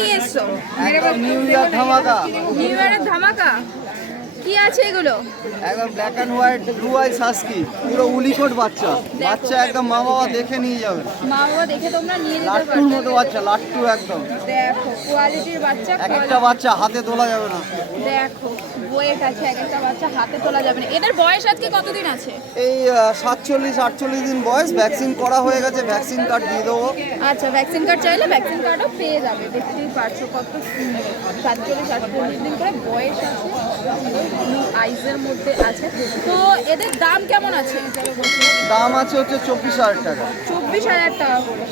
নিয়ে এসছো? New year ধামাকা। নিউ ইয়ারের ধামাকা কি আছে এগুলো? একদম black and white blue eyes husky, পুরো উলিকট বাচ্চা। বাচ্চা একদম মা বাবা দেখে নিয়ে যাবে। মা বাবা দেখে তোমরা নিয়ে যেতে লাট্টুর পারবে। মতো বাচ্চা, লাট্টু একদম। দেখো কোয়ালিটির বাচ্চা, এক একটা বাচ্চা হাতে তোলা যাবে না। দেখো ওয়েট আছে, এক একটা বাচ্চা হাতে তোলা যাবে না। এদের বয়স আজকে কতদিন আছে? এই 47-48 দিন বয়স। ভ্যাকসিন করা হয়ে গেছে, ভ্যাকসিন কার্ড দিয়ে দেবো। আচ্ছা, ভ্যাকসিন কার্ড চাইলে ভ্যাকসিন কার্ডও পেয়ে যাবে। দেখতেই পারছো কত সুন্দর। 47-48 দিন করে বয়স আছে, আইসের মধ্যে আছে। তো এদের দাম কেমন আছে? দাম আছে হচ্ছে 24,000 টাকা। 24,000 টাকা করে,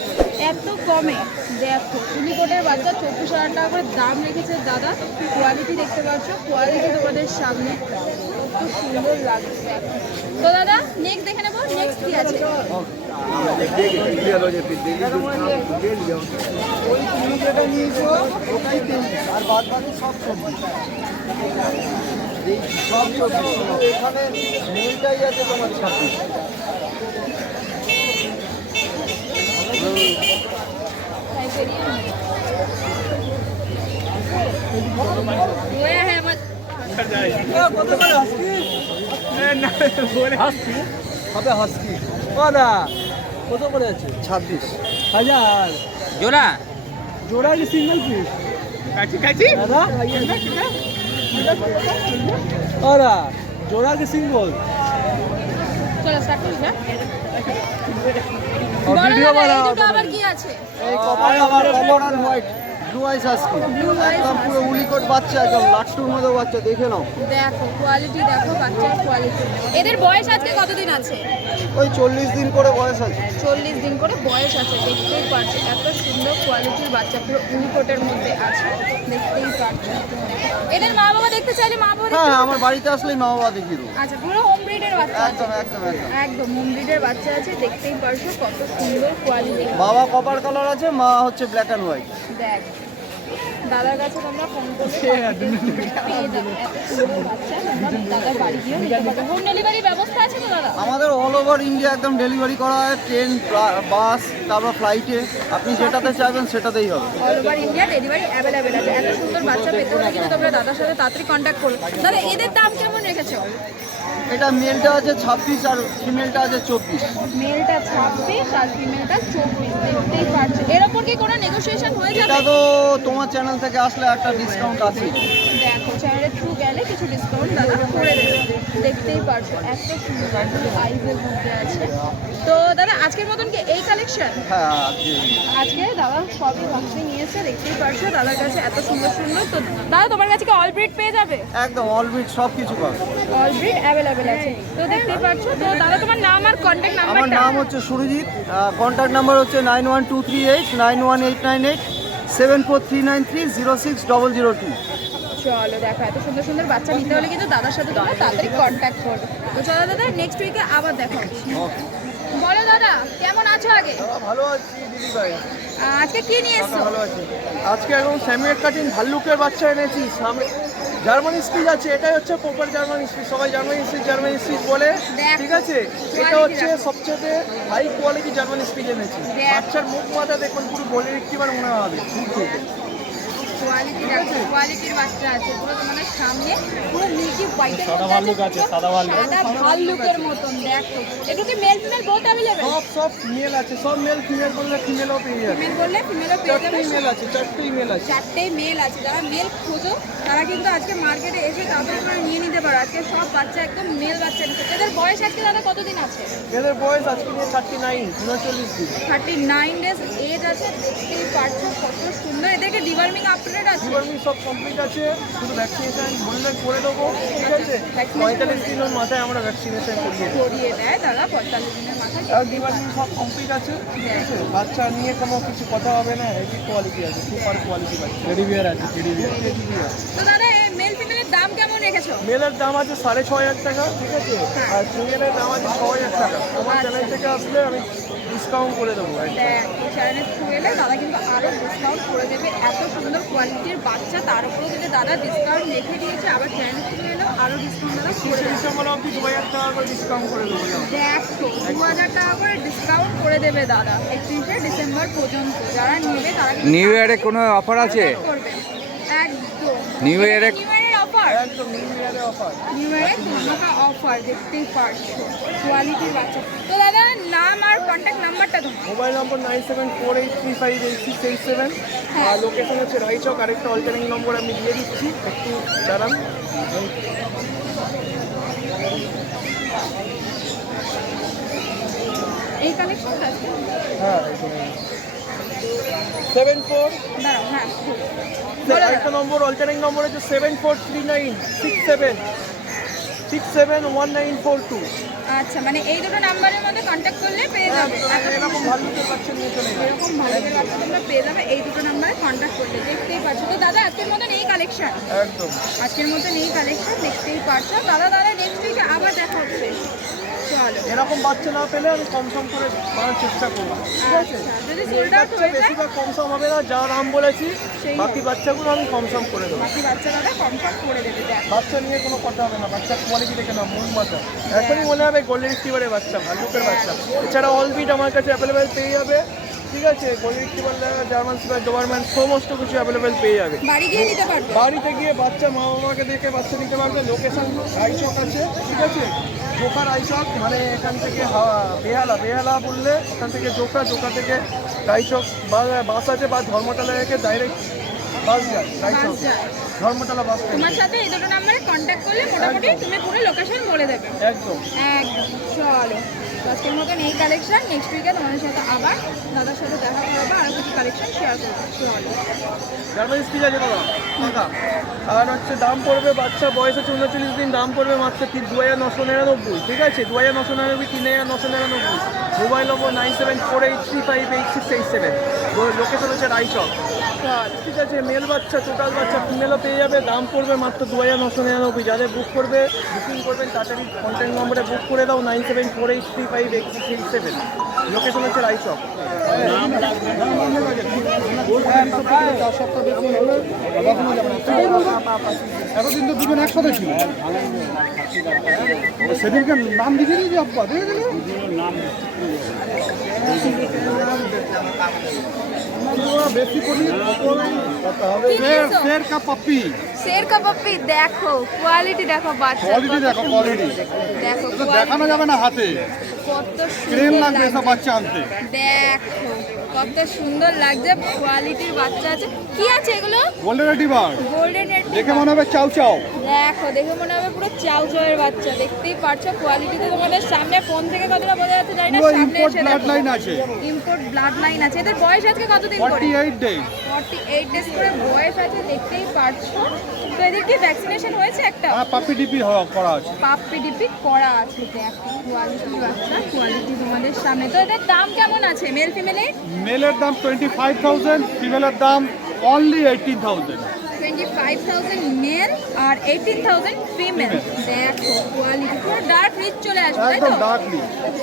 এত কমে? দেখো উনিকোটের বাচ্চা 24,000 টাকা করে দাম রেখেছে দাদা। কোয়ালিটি দেখতে পাচ্ছ, কোয়ালিটি তোমাদের সামনে কত সুন্দর লাগছে। দেখো তো দাদা, নেক্সট দেখে নেবো, নেক্সট কি আছে? ওই তুমি যেটা নিয়েছো ওটাই 23, আর বাদ বাকি সব সবজি। সব সবজি এখানে মেলটাই আছে তোমার 26। হবে হাস্কি কত করে আছে? 26,000 জোড়া জোড়া কি সিঙ্গেল পিস? দাদা জোড়া কি সিঙ্গল? চলো স্টার্ট করি। হ্যাঁ ভিডিও বানাও। এই দুটো আবার কি আছে? এই কপার আর হোয়াইট ব্লু আইস হাস্কি, একদম পুরো উলিকট বাচ্চা, একদম লাট্টুর মতো বাচ্চা। দেখে নাও, দেখো কোয়ালিটি, দেখো বাচ্চার কোয়ালিটি। এদের বয়স আজকে কতদিন আছে? ওই 40 দিন করে বয়স আছে। 40 দিন করে বয়স আছে। দেখতেই পাচ্ছ এত সুন্দর কোয়ালিটির বাচ্চা, পুরো উনিকোটের মধ্যে আছে। দেখতেই পাচ্ছ। এদের মা বাবা দেখতে চাইলে মা বাবা হ্যাঁ, আমার বাড়িতে আসলেই মা বাবা দেখিয়ে দেবো। আচ্ছা, পুরো হোম ব্রিডের বাচ্চা আছে। একদম একদম একদম একদম হোম ব্রিডের বাচ্চা আছে। দেখতেই পারছো কত সুন্দর কোয়ালিটি। বাবা কপার কালার আছে, মা হচ্ছে ব্ল্যাক অ্যান্ড হোয়াইট। দেখ দাদার কাছে তোমরা ফোন করলে পেয়ে যাবে এত সুন্দর বাচ্চা। তোমরা দাদার বাড়ি গিয়েও নিতে পারবে। হোম ডেলিভারি ব্যবস্থা আছে তো দাদা? আমাদের অল ওভার ইন্ডিয়া একদম ডেলিভারি করা হয়, ট্রেন, বাস, তারপর ফ্লাইটে। আপনি যেটাতে চাইবেন সেটাতেই হবে। All over India delivery available আছে। এত সুন্দর বাচ্চা পেতে হলে কিন্তু তোমরা দাদার সাথে তাড়াতাড়ি কন্ট্যাক্ট করো। দাদা এদের দাম কেমন রেখেছো? এটা মেলটা আছে 26 আর ফিমেলটা আছে 24। মেলটা 26 আর ফিমেলটা 24। দেখতেই পাচ্ছ। এর ওপর কি কোনো নেগোসিয়েশন হয়ে যাবে? এটা তো তোমার চ্যানেল থেকে আসলে একটা ডিসকাউন্ট আছে। দেখো চ্যানেলের থ্রু গেলে কিছু ডিসকাউন্ট দাদা করে দেবে। দেখতেই পারছো এত সুন্দর আইজের মধ্যে আছে। তো দাদা আজকের মতন কি এই কালেকশন? হ্যাঁ, আজকে দাদা সবই ভাঙতে নিয়েছে। দেখতেই পারছো দাদার কাছে এত সুন্দর সুন্দর। তো দাদা তোমার কাছে কি অল ব্রিড পেয়ে যাবে? একদম অলবিট সব কিছু পাবে। অল ব্রিড অ্যাভেলেবেল আছে। তো দেখতেই পাচ্ছো। তো দাদা তোমার নাম আর কন্ট্যাক্ট আমার নাম্বারটা? নাম হচ্ছে সুরজিৎ। কন্ট্যাক্ট নাম্বার হচ্ছে 91238918 91898 7439306002। চলো দেখো এত সুন্দর সুন্দর বাচ্চা নিতে হলে কিন্তু দাদার সাথে তোমরা তাড়াতাড়ি কন্ট্যাক্ট করবে। তো চলো দাদা, নেক্সট উইকে আবার দেখা হবে। বলো দাদা কেমন আছো? আগে ভালো আছি দিদি ভাই। আজকে কি নিয়ে এসছো? ভালো আছি। আজকে একদম স্যামুয়েল কাটিং ভাল্লুকের বাচ্চা এনেছি। জার্মানি স্পিচ আছে, এটাই হচ্ছে প্রপার জার্মানি স্পিচ। সবাই জার্মানি স্পিচ বলে, ঠিক আছে? এটা হচ্ছে সবচেয়ে হাই কোয়ালিটি জার্মানি স্পিচ এনেছি। বাচ্চার মুখ মাথা দেখুন, পুরো বলে রেখবার মনে হবে। কোয়ালিটি দেখো, কোয়ালিটির বাচ্চা আছে পুরো তোমাদের সামনে। পুরো মিল্কি হোয়াইটের মধ্যে আছে, সাদা ভাল্লুকের মতন। দেখো একটু কি মেল ফিমেল বোথ অ্যাভেলেবল? সব মেল আছে, সব মেল। ফিমেল বললে ফিমেলও পেয়ে যাবে। ফিমেল বললে ফিমেলও পেয়ে যাবে। চারটেই মেল আছে, চারটেই মেল আছে। চারটেই মেল আছে। যারা মেল খোঁজো তারা কিন্তু আজকে মার্কেটে এসে তাদের করে নিয়ে নিতে পারো। আজকে সব বাচ্চা একদম মেল বাচ্চা নিচ্ছে। এদের বয়স আজকে দাদা কতদিন আছে? এদের বয়স আজকে নিয়ে 39 দিন। 39 ডেজ এজ আছে। দেখতেই পারছো কত সুন্দর। এদেরকে ডিওয়ার্মিং আপডেট আছে? ডিওয়ার্মিং সব কমপ্লিট আছে, শুধু ভ্যাকসিনেশন বললে করে দেবো, ঠিক আছে? 45 দিনের মাথায় আমরা ভ্যাকসিনেশন করিয়ে দেয় দাদা 45 দিনের মাথায়। আর ডিওয়ার্মিং সব কমপ্লিট আছে, ঠিক আছে? বাচ্চা নিয়ে কোনো কিছু কথা হবে না। হেভি কোয়ালিটি আছে, সুপার কোয়ালিটি বাচ্চা। টেডি বিয়ার আছে, টেডি বিয়ার। তো দাদা এই মেল ফিমেলের দাম কেমন রেখেছো? মেলের দাম আছে 6,500 টাকা, ঠিক আছে? আর ফিমেলের দাম আছে 6,000 টাকা। আমার চ্যানেল থেকে আসলে আমি ডিসকাউন্ট করে দেবো একদম। দেখ চ্যানেলের থ্রু এলে দাদা কিন্তু আরও ডিসকাউন্ট করে দেবে। এত সুন্দর কোয়ালিটির বাচ্চা, তার উপরেও কিন্তু দাদা ডিসকাউন্ট রেখে দিয়েছে। আবার চ্যানেলের থ্রু এলেও আরও ডিসকাউন্ট দাদা করে দেবে। ডিসেম্বর অবধি 2000 টাকা করে ডিসকাউন্ট করে দেবো। দেখো 2000 টাকা করে ডিসকাউন্ট করে দেবে দাদা 31শে ডিসেম্বর পর্যন্ত। যারা নেবে তারা কিন্তু নিউ ইয়ারে কোনো অফার আছে? করবে একদম নিউ ইয়ারে নিউ ইয়ারের অফার, একদম নিউ ইয়ারের অফার। নিউ ইয়ারের ধামাকা অফার দেখতেই পারছো কোয়ালিটির বাচ্চা। তো দাদা নাম আর কন্ট্যাক্ট নাম্বারটা তো মোবাইল নম্বর 9748358687। হ্যাঁ। আর লোকেশন হচ্ছে রাইচক। আরেকটা অল্টারনেটিভ নম্বর আমি দিয়ে দিচ্ছি, একটু দাঁড়ান। এই কালেকশনটা আছে? হ্যাঁ 74 দাঁড়াও, হ্যাঁ আরেকটা নম্বর অল্টারনেটিভ নম্বর হচ্ছে 7439671942। আচ্ছা, মানে এই দুটো নাম্বারের মধ্যে কন্ট্যাক্ট করলে পেয়ে যাবে। এরকম ভাল্লুকের বাচ্চা নিয়ে চলে যাবে। এরকম ভালো বাচ্চা তোমরা পেয়ে যাবে এই দুটো নাম্বারে কন্ট্যাক্ট করলে। দেখতেই পাচ্ছ। তো দাদা আজকের মতন এই কালেকশন, একদম আজকের মতন এই কালেকশন দেখতেই পাচ্ছো। দাদা নেক্সট উইকে আবার দেখা হচ্ছে। চলো এরকম বাচ্চা না পেলে আমি কমসম করে মারার চেষ্টা করবো, ঠিক আছে? আচ্ছা, যদি সোল্ড আউট বাচ্চা হয়ে যায় বেশিরভাগ কমসম হবে না, যা দাম বলেছি সেই বাকি বাচ্চাগুলো আমি কমসম করে দেবো। বাকি বাচ্চা দাদা কমফর্ট করে দেবে। দেখ বাচ্চা নিয়ে কোনো কথা হবে না, বাচ্চার কোয়ালিটি দেখে না মন মাথা এখনই মনে হবে গোল্ডেন রিট্রিভারের বাচ্চা, ভাল্লুকের বাচ্চা। এছাড়া অলবিট আমার কাছে অ্যাভেলেবেল পেয়ে যাবে, ঠিক আছে? Golden retriever, German shepherd, Dobermann সমস্ত কিছু অ্যাভেলেবেল পেয়ে যাবে। বাড়ি গিয়ে নিতে পারবে। বাড়িতে গিয়ে বাচ্চা মা বাবাকে দেখে বাচ্চা নিতে পারবে। লোকেশন রাইচক আছে, ঠিক আছে? জোকা রাইচক, মানে এখান থেকে বেহালা বললে এখান থেকে জোকা থেকে রাইচক বাস আছে, বা ধর্মতলা রেখে ডাইরেক্ট বাস যায় রাইচক, বাস যায়। Dharmatala bus stand. তোমার সাথে এই দুটো নাম্বারে কন্ট্যাক্ট করলে মোটামুটি তুমি পুরো লোকেশন বলে দেবে। একদম একদম। চলো তো আজকের মতন এই কালেকশন। নেক্সট উইকে তোমাদের সাথে আবার দাদার সাথে দেখা করবো, আরও কিছু কালেকশন শেয়ার করবো। চলো জার্মান স্পিচ আছে দাদা টাকা। আর হচ্ছে দাম পড়বে, বাচ্চা বয়স হচ্ছে 39 দিন, দাম পড়বে মাত্র 2999, ঠিক আছে? 2999, 3999। মোবাইল নম্বর 9748358687। লোকেশন হচ্ছে রাইচক, ঠিক আছে? মেল বাচ্চা, টোটাল বাচ্চা, ফিমেলও পেয়ে যাবে। দাম পড়বে মাত্র 2999। যাদের বুকিং করবেন তাড়াতাড়ি কন্ট্যাক্ট নম্বরে বুক করে দাও 9748358687। লোকেশন হচ্ছে রাইচক। এতদিন তো দুজন একসাথে ছিল, সেদিনকে নাম লিখে দিয়েছি আব্বা, দেখে দিল বেশি করি শের কা পাপ্পি, শের কা পাপ্পি। দেখো কোয়ালিটি, দেখো বাচ্চা কোয়ালিটি দেখো, কোয়ালিটি দেখো তো দেখানো যাবে না হাতে, কত ক্রেন সুন্দর লাগবে লাগছে। এসব বাচ্চা আনতে। দেখো কত সুন্দর লাগছে, কোয়ালিটির বাচ্চা আছে। কি আছে এগুলো? গোল্ডেন রিট্রিভার, গোল্ডেন দেখে মনে হবে চাউ চাউ। দেখো দেখে মনে হবে পুরো চাউ চাউয়ের বাচ্চা। দেখতেই পারছো কোয়ালিটি তো তোমাদের সামনে, ফোন থেকে কতটা বোঝা যাচ্ছে জানি না, পুরো সামনে ইম্পোর্ট এসে ব্লাড দেখো। লাইন আছে, ইম্পোর্ট ব্লাড লাইন আছে। এদের বয়স আজকে কতদিন করে? 48 ডেজ। 48 ডেজ করে বয়স আছে, দেখতেই পারছো। তো এদের কি ভ্যাকসিনেশন হয়েছে একটা? হ্যাঁ, পাপ্পি ডিপি করা আছে। পাপ পিডিপি করা আছে। দেখো কোয়ালিটি বাচ্চা, কোয়ালিটি তোমাদের সামনে। তো এদের দাম কেমন আছে মেল ফিমেলে? মেলের দাম 25,000, ফিমেলের দাম অনলি 18,000। 25,000 মেল আর 18,000 ফিমেল। দেখো কোয়ালিটি পুরো ডার্ক রিচ চলে আসবে, তাই তো? একদম ডার্কলি,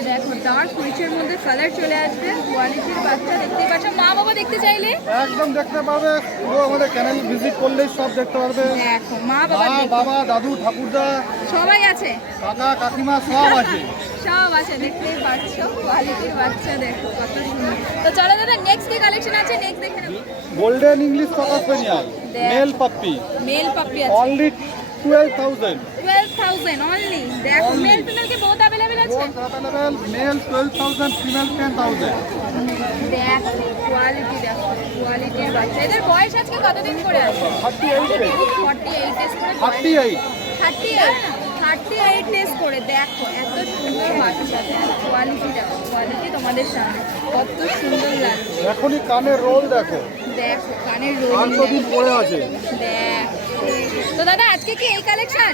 দেখো ডার্ক রিচের মধ্যে কালার চলে আসবে। কোয়ালিটির বাচ্চা দেখতে পাচ্ছ। মা বাবা দেখতে চাইলে একদম দেখতে পাবে, পুরো আমাদের চ্যানেল ভিজিট করলেই সব দেখতে পারবে। দেখো মা বাবা মা বাবা দাদু ঠাকুরদা সবাই আছে, কাকা কাকিমা সব আছে। সব আছে। দেখতেই পাচ্ছ কোয়ালিটির বাচ্চা, দেখো কত সুন্দর। তো চলো দাদা নেক্সট কি কালেকশন আছে নেক্সট দেখে নেবো। Golden English cocker spaniel male puppy male puppy আছে অনলি 12,000। 12,000 অনলি। দেখো মেল ফিমেল কি বহুত अवेलेबल আছে। Available male 12,000, female 10,000। দেখো কোয়ালিটি, দেখো কোয়ালিটির বাচ্চা। এদের বয়স আজকে কতদিন করে আছে? 38 ডেজ। 48 ডেজ করে বয়স। 38 38 ডেজ করে। দেখো এত সুন্দর বাচ্চা, কোয়ালিটি দেখো, কোয়ালিটি তোমাদের সামনে কত সুন্দর লাগছে। এখনই কানের রোল দেখো, দেখো কানের রোল 800 দিন পরে আছে। দেখ। তো দাদা আজকে কি এই কালেকশন?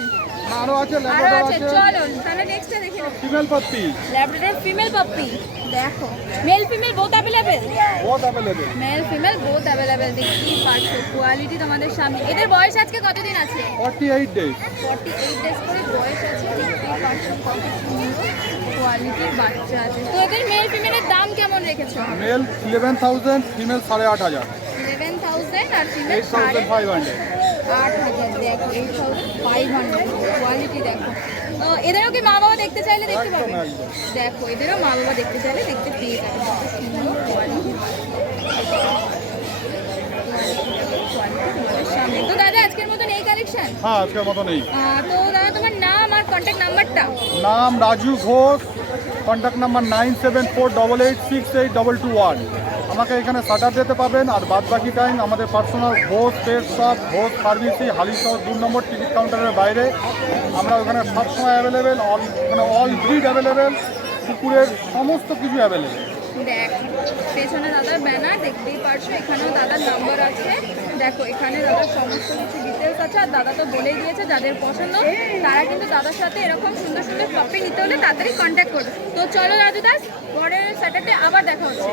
আরো আছে, আরো ল্যাব্রাডর আছে। আছে, চলো তাহলে নেক্সটে দেখে নেবো। Female puppy Labrador female puppy. দেখো মেল ফিমেল বহুত अवेलेबल। বহুত अवेलेबल। মেল ফিমেল বহুত अवेलेबल। দেখতেই পাচ্ছ কোয়ালিটি তোমাদের সামনে। এদের বয়স আজকে কতদিন আছে? 48 ডেজ। 48 ডেজ করে বয়স আছে। দেখতেই পাচ্ছ কত সুন্দর কোয়ালিটির বাচ্চা আছে। তো এদের মেল ফিমেলের দাম কেমন রেখেছো? মেল 11,000, ফিমেল 8,500, 11,000 আর ফিমেল 8,500। 8,000। দেখো 8,500 কোয়ালিটি দেখো। এদেরও কি মা বাবা দেখতে চাইলে দেখতে পাবে? দেখো এদেরও মা বাবা দেখতে চাইলে দেখতে পেয়ে যাবে। কত সুন্দর কোয়ালিটি। তোমাদের সামনে তো দাদা আজকের মতন এই কালেকশন। হ্যাঁ, আজকের মতো নেই। তো দাদা তোমার নাম আর কন্ট্যাক্ট নাম্বারটা? নাম রাজু ঘোষ, কন্ট্যাক্ট নাম্বার 9748868221। আমাকে এখানে স্যাটারডেতে পাবেন, আর বাদ বাকি টাইম আমাদের personal Ghosh pet shop, Ghosh pharmacy, Halisahar 2 নম্বর টিকিট কাউন্টারের বাইরে। আমরা ওখানে সবসময় অ্যাভেলেবেল, ওখানে অল ব্রিড অ্যাভেলেবেল, কুকুরের সমস্ত কিছু অ্যাভেলেবেল। দেখ পেছনে দাদার ব্যানার দেখতেই পারছো, এখানেও দাদার নাম্বার আছে। দেখো এখানে দাদার সমস্ত কিছু ডিটেলস আছে, আর দাদা তো বলেই দিয়েছে যাদের পছন্দ তারা কিন্তু দাদার সাথে এরকম সুন্দর সুন্দর পাপ্পি নিতে হলে তাড়াতাড়ি কন্ট্যাক্ট করবে। তো চলো রাজু দাস, পরের স্যাটারডে আবার দেখা হচ্ছে।